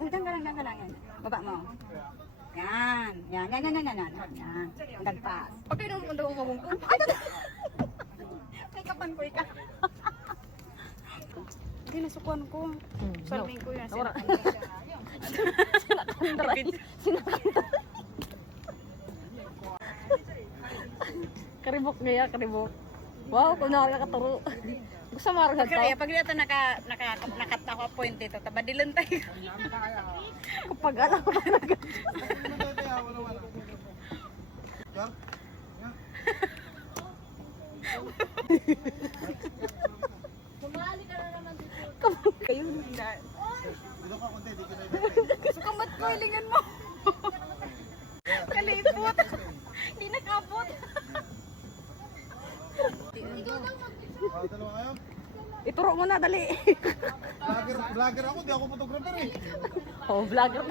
Udang ka lang yan. Baba mo. Yan. Yan. Udang pass. Okay nung mundo mo mong ko. May kapan ko ika. Hindi nasukuan ko. Salming ko yan. Sinakanta. Karibok niya, karibok. Wow, kung nakakaturo. Gusto mo rin Kaya pag dito naka-point dito, tabadilan tayo. Kapag alam ko talaga. Sumali ka na naman dito. Kapag kayo. Sukamat ko, hilingan mo. Kalipot. Hindi nakabot. Ituro mo na, dali. Vlogger ako, di ako photographer eh. Oh, vlogger.